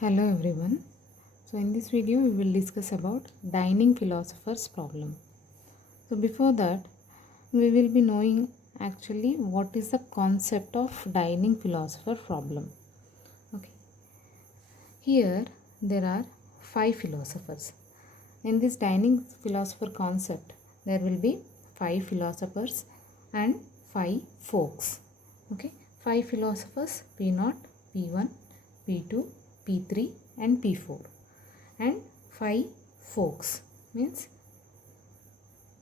Hello everyone. So in this video we will discuss about dining philosopher's problem. So before that we will be knowing actually what is the concept of dining philosopher problem. Okay. Here there are five philosophers. In this dining philosopher concept there will be five philosophers and five folks. Okay. Five philosophers P0, P1, P2, P3 and P4 and 5 folks means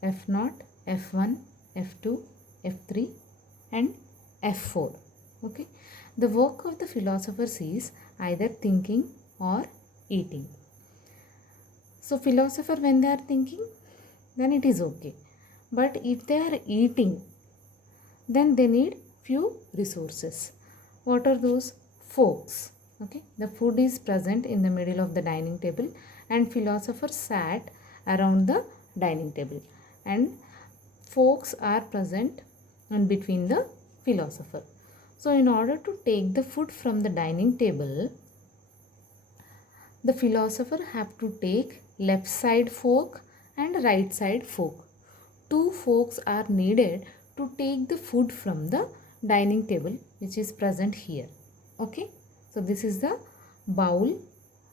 F0, F1, F2, F3 and F4. Okay. The work of the philosophers is either thinking or eating. So philosopher when they are thinking then it is okay. But if they are eating then they need few resources. What are those? Folks. Okay, the food is present in the middle of the dining table and philosophers sat around the dining table and folks are present in between the philosopher. So in order to take the food from the dining table, the philosopher have to take left side fork and right side fork. Two forks are needed to take the food from the dining table which is present here. Okay, so this is the bowl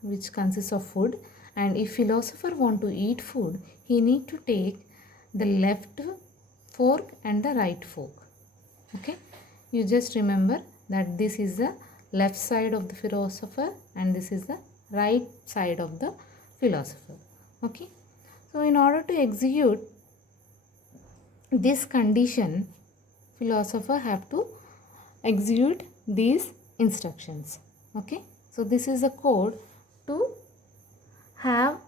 which consists of food, and if philosopher want to eat food he need to take the left fork and the right fork. Okay, you just remember that this is the left side of the philosopher and this is the right side of the philosopher. Okay, so in order to execute this condition philosopher have to execute these instructions. Okay, so this is a code to have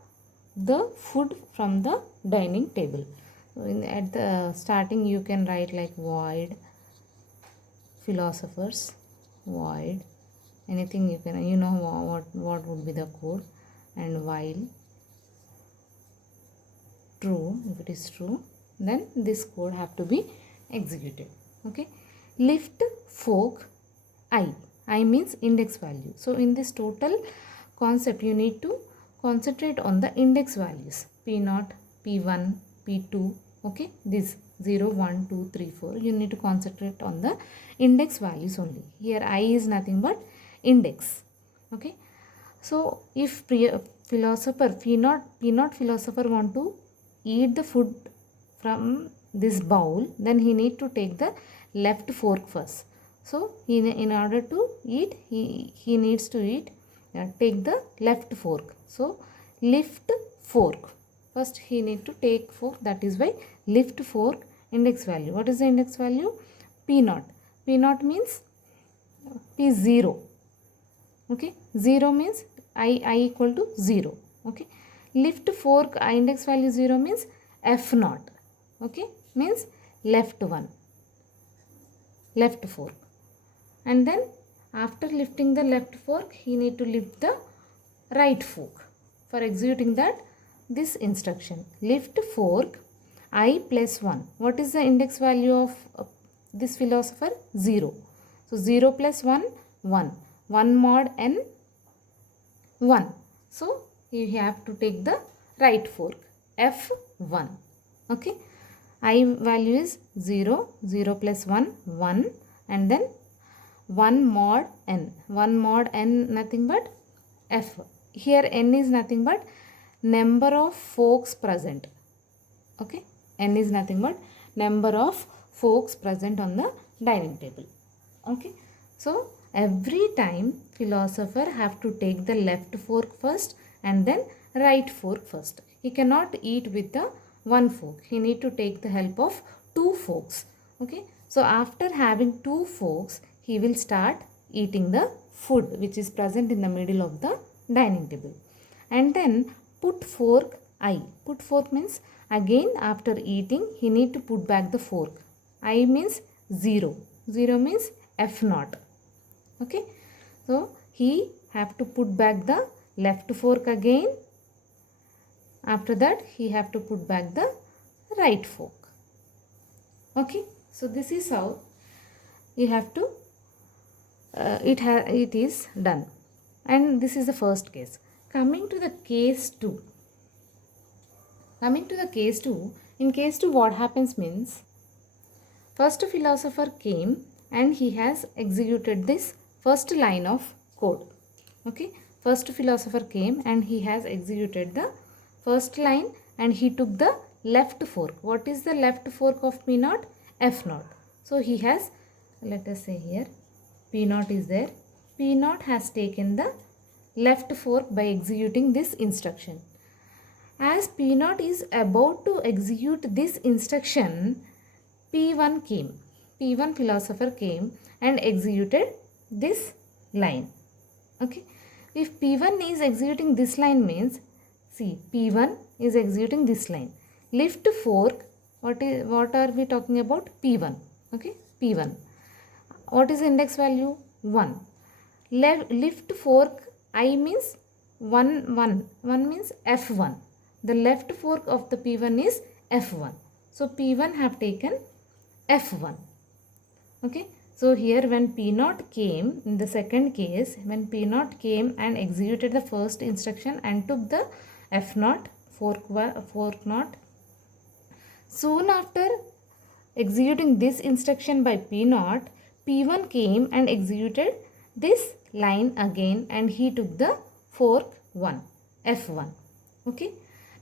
the food from the dining table. So at the starting you can write like void philosophers, void anything you can, you know what would be the code, and while true, if it is true then this code have to be executed. Okay, lift fork I means index value. So in this total concept you need to concentrate on the index values P0, P1, P2. Okay, this 0, 1, 2, 3, 4 you need to concentrate on the index values only. Here I is nothing but index. Okay, so if philosopher P0 philosopher want to eat the food from this bowl, then he need to take the left fork first. So in order to eat he needs to eat take the left fork. So lift fork, first he need to take fork, that is why lift fork index value. What is the index value? P0. P0 means P0. Okay, 0 means I equal to 0. Okay, lift fork index value 0 means F0. Okay, means left one, left fork, and then after lifting the left fork he need to lift the right fork. For executing that this instruction lift fork I plus 1. What is the index value of this philosopher? 0. So 0 plus 1 1, 1 mod n 1. So you have to take the right fork F1. Okay, I value is 0, 0 plus 1 1, and then 1 mod n. 1 mod n nothing but F. Here n is nothing but number of folks present. Okay, n is nothing but number of folks present on the dining table. Okay, so every time philosopher have to take the left fork first and then right fork first. He cannot eat with the one fork. He need to take the help of two forks. Okay, so after having two forks he will start eating the food which is present in the middle of the dining table, and then put fork I. Put fork means again after eating he need to put back the fork. I means 0. 0 means F0. Okay, so he have to put back the left fork again. After that he have to put back the right fork. Okay, so this is how you have to it is done. And this is the first case. Coming to the case 2. In case 2 what happens means, first philosopher came and he has executed this first line of code. Okay, first philosopher came and he has executed the first line and he took the left fork. What is the left fork of P0? F0. So he has, let us say here, P0 is there. P0 has taken the left fork by executing this instruction. As P0 is about to execute this instruction, P1 came. P1 philosopher came and executed this line. Okay. If P1 is executing this line means, see, P1 is executing this line. Lift fork, what are we talking about? P1. Okay, P1. What is index value? 1. Lift fork I means 1, 1. 1 means F1. The left fork of the P1 is F1. So P1 have taken F1. Okay. So here when P0 came, in the second case, when P0 came and executed the first instruction and took the F0 fork not. Soon after executing this instruction by P0, P1 came and executed this line again and he took the fork 1, F1. Okay.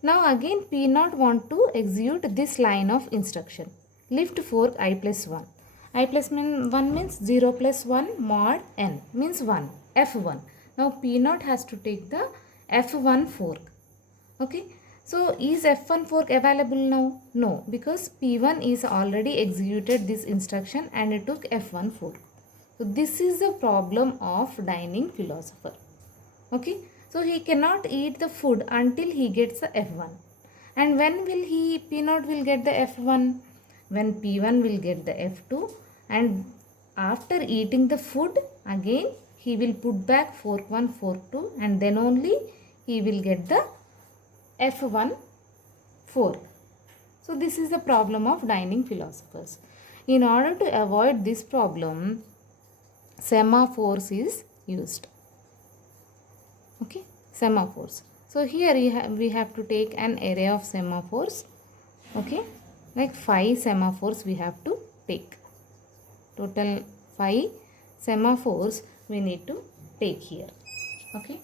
Now again P0 want to execute this line of instruction. Lift fork I plus 1. I plus 1 means 0 plus 1 mod n means 1, F1. Now P0 has to take the F1 fork. Okay. So is F1 fork available now? No, because P1 is already executed this instruction and it took F1 fork. So this is the problem of dining philosopher. Okay. So he cannot eat the food until he gets the F1. And when will P0 will get the F1? When P1 will get the F2, and after eating the food again he will put back fork 1, fork 2 and then only he will get the F1 fork. So this is the problem of dining philosophers. In order to avoid this problem, semaphores is used. Okay, semaphores. So here we have to take an array of semaphores. Okay, like 5 semaphores we have to take. Total 5 semaphores we need to take here. Okay.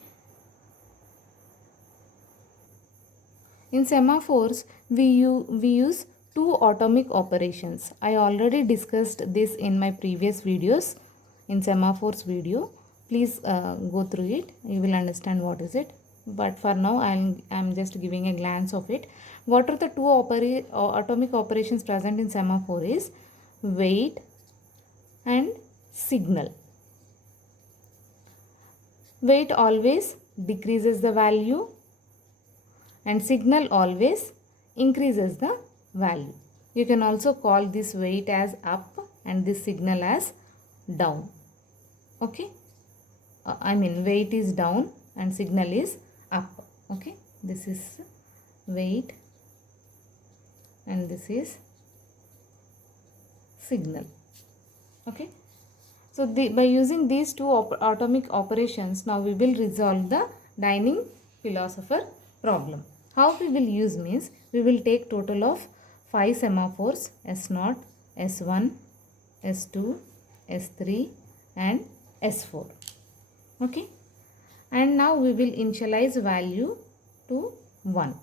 In semaphores we use 2 atomic operations. I already discussed this in my previous videos, in semaphores video. Please go through it. You will understand what is it. But for now I'm just giving a glance of it. What are the 2 atomic operations present in semaphore is wait and signal. Wait always decreases the value and signal always increases the value. You can also call this wait as up and this signal as down. Okay. I mean wait is down and signal is up. Okay. This is wait and this is signal. Okay. So by using these 2 atomic operations, now we will resolve the dining philosopher problem. How we will use means, we will take total of 5 semaphores S0, S1, S2, S3 and S4. Okay. And now we will initialize value to 1.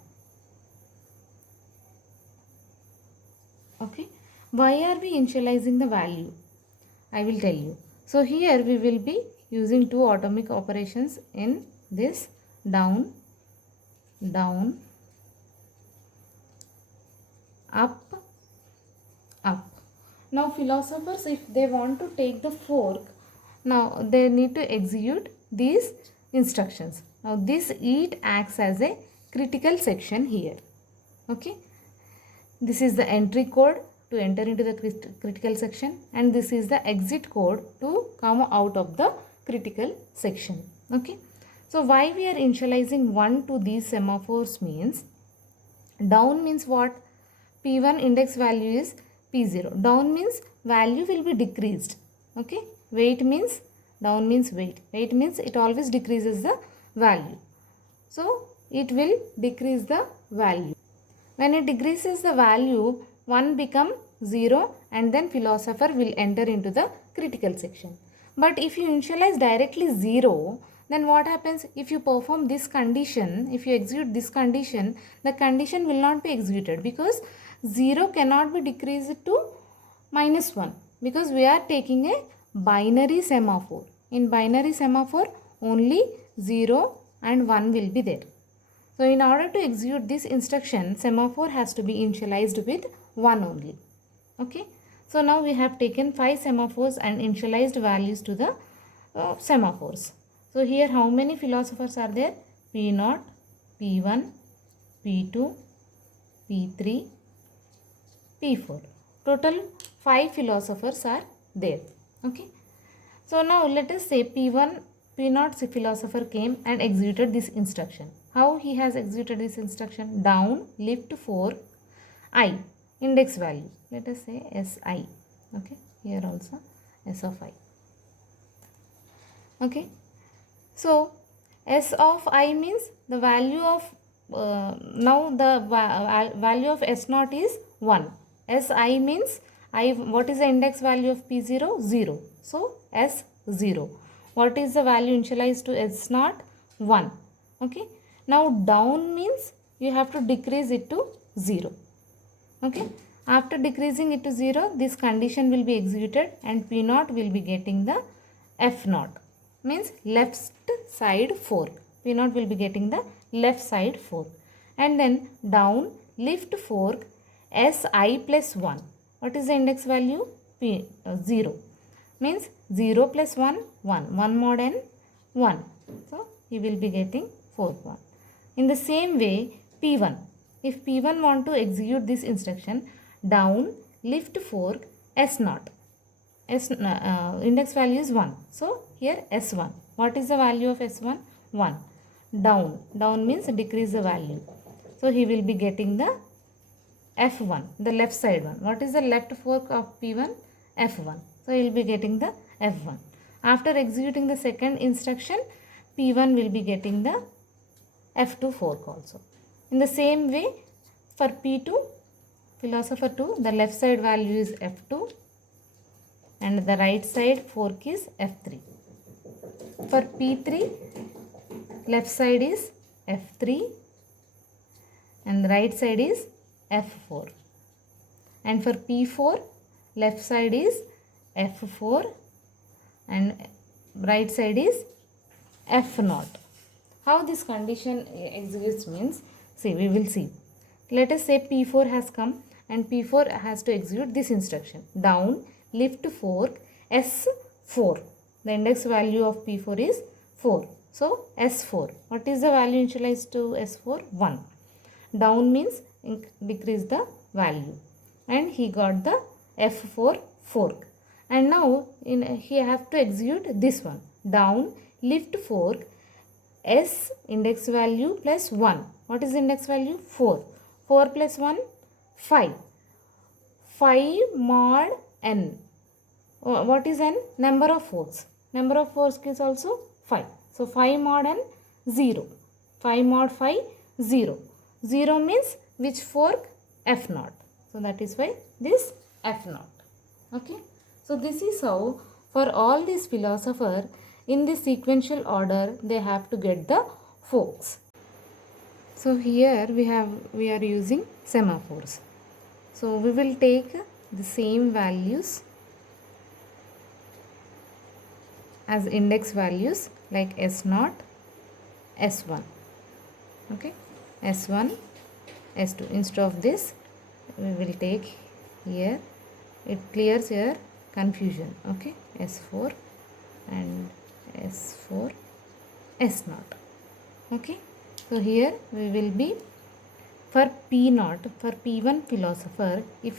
Okay. Why are we initializing the value? I will tell you. So here we will be using 2 atomic operations in this down, down, up, up. Now philosophers, if they want to take the fork, now they need to execute these instructions. Now this eat acts as a critical section here. Okay. This is the entry code to enter into the critical section and this is the exit code to come out of the critical section. Okay. So why we are initializing 1 to these semaphores means, down means what? P1 index value is P0. Down means value will be decreased. Okay. Wait means Down means weight. Weight means it always decreases the value. So it will decrease the value. When it decreases the value, 1 become 0 and then philosopher will enter into the critical section. But if you initialize directly 0, then what happens? If you perform this condition, if you execute this condition, the condition will not be executed because 0 cannot be decreased to -1 because we are taking a binary semaphore. In binary semaphore, only 0 and 1 will be there. So in order to execute this instruction, semaphore has to be initialized with 1 only. Okay. So now we have taken 5 semaphores and initialized values to the semaphores. So here how many philosophers are there? P0, P1, P2, P3, P4. Total 5 philosophers are there. Okay. So now let us say P0 philosopher came and executed this instruction. How he has executed this instruction? Down, lift, fork, I, index value. Let us say Si. Okay. Here also S of I. Okay. So S of I means the value of now the value of S0 is 1. Si means what is the index value of P0? 0. So S0. What is the value initialized to S0? 1. Okay. Now down means you have to decrease it to 0. Okay. After decreasing it to 0, this condition will be executed and P0 will be getting the F0. Means left side fork. P0 will be getting the left side fork. And then down, lift fork, Si plus 1. What is the index value? 0. Means 0 plus 1, 1. 1 mod n, 1. So, he will be getting fork 1. In the same way, P1. If P1 want to execute this instruction, down, lift fork, S0. Index value is 1. So, here S1. What is the value of S1? 1. Down. Down means decrease the value. So, he will be getting the F1, the left side one. What is the left fork of P1? F1. So, he will be getting the F1. After executing the second instruction, P1 will be getting the F2 fork also. In the same way, for P2, philosopher 2, the left side value is F2 and the right side fork is F3. For P3, left side is F3 and the right side is F4. And for P4, left side is F4 and right side is F0. How this condition executes means, see, we will see. Let us say P4 has come and P4 has to execute this instruction. Down, lift fork, S4. The index value of P4 is 4. So, S4. What is the value initialized to S4? 1. Down means decrease the value. And he got the F4 fork. And now, he have to execute this one. Down, lift fork, S index value plus 1. What is index value? 4. 4 plus 1, 5. 5 mod n. What is n? Number of forks. Number of forks is also 5. So 5 mod n, 0. 5 mod 5, 0. 0 means which fork? F0. So that is why this F0. Okay. So this is how for all these philosophers in this sequential order they have to get the forks. So here we are using semaphores. So we will take the same values as index values like S0, S1. Okay, S1, S2. Instead of this, we will take here. It clears your confusion. Okay, S4 and S4, S0. Okay, so here we will be for P0, for P1 philosopher, if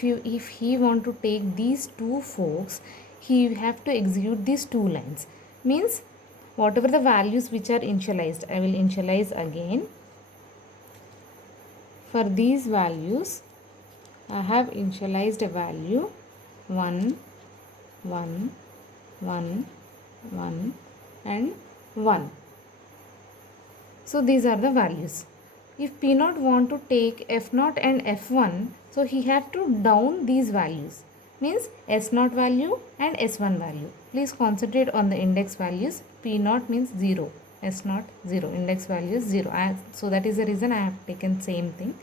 he want to take these two forks, he have to execute these two lines. Means whatever the values which are initialized, I will initialize again. For these values, I have initialized a value 1, 1, 1, 1 and 1. So these are the values. If P0 want to take F0 and F1, so he have to down these values. Means S0 value and S1 value. Please concentrate on the index values. P0 means 0. S0 0. Index value is 0. So that is the reason I have taken same thing.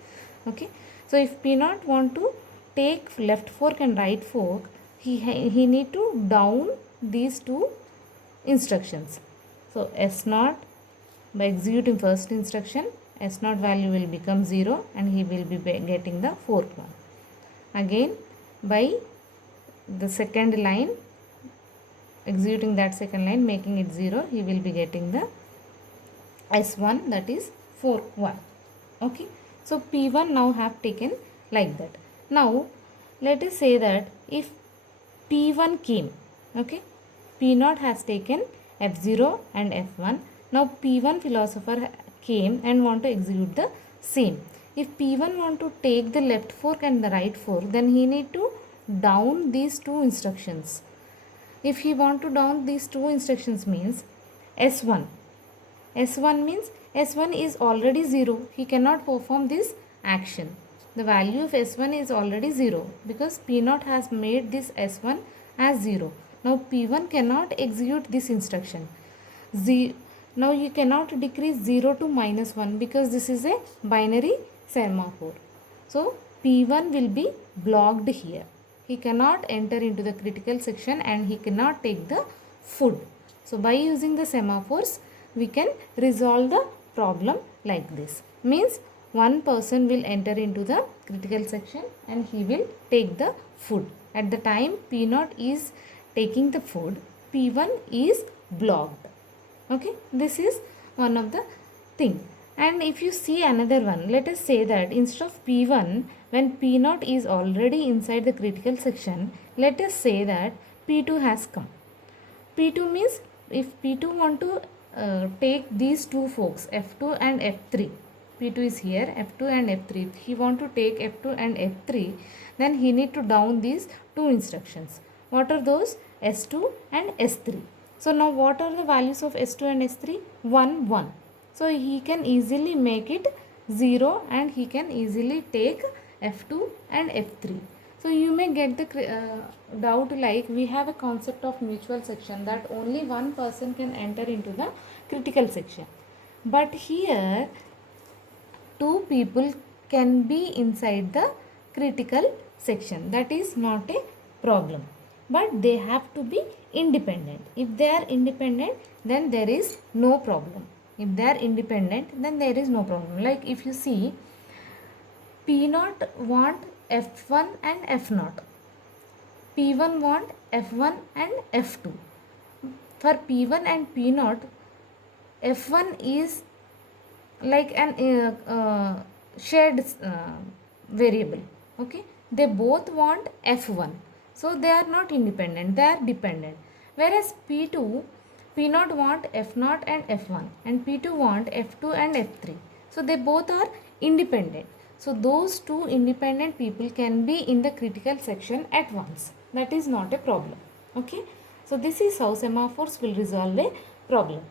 Okay. So if P0 want to take left fork and right fork, he need to down these two instructions. So S0, by executing first instruction, S0 value will become 0 and he will be getting the fourth one. Again, by the second line, executing that second line, making it 0, he will be getting the S1, that is 4 1. Okay. So P1 now have taken like that. Now let us say that if P1 came, okay, P0 has taken F0 and F1. Now P1 philosopher came and want to execute the same. If P1 want to take the left fork and the right fork, then he need to down these two instructions. If he want to down these two instructions means S1. S1 means S1 is already 0. He cannot perform this action. The value of S1 is already 0 because P0 has made this S1 as 0. Now P1 cannot execute this instruction. Now you cannot decrease 0 to -1 because this is a binary semaphore. So P1 will be blocked here. He cannot enter into the critical section and he cannot take the food. So by using the semaphores, we can resolve the problem like this. Means one person will enter into the critical section and he will take the food. At the time P0 is taking the food, P1 is blocked. Okay, this is one of the thing. And if you see another one, let us say that instead of P1, when P0 is already inside the critical section, let us say that P2 has come. P2 means if P2 want to take these two forks, F2 and F3. P2 is here, F2 and F3. If he want to take F2 and F3, then he need to down these two instructions. What are those? S2 and S3. So now what are the values of S2 and S3? 1, 1. So he can easily make it 0 and he can easily take F2 and F3. So you may get the doubt like we have a concept of mutual section that only one person can enter into the critical section. But here two people can be inside the critical section. That is not a problem. But they have to be independent. If they are independent, then there is no problem. If they are independent, then there is no problem. Like if you see, P0 want F1 and F0. P1 want F1 and F2. For P1 and P0, F1 is like an shared variable. Okay, they both want F1. So they are not independent, they are dependent. Whereas P0 want F0 and F1 and P2 want F2 and F3. So they both are independent. So those two independent people can be in the critical section at once. That is not a problem. Okay. So this is how semaphores will resolve a problem.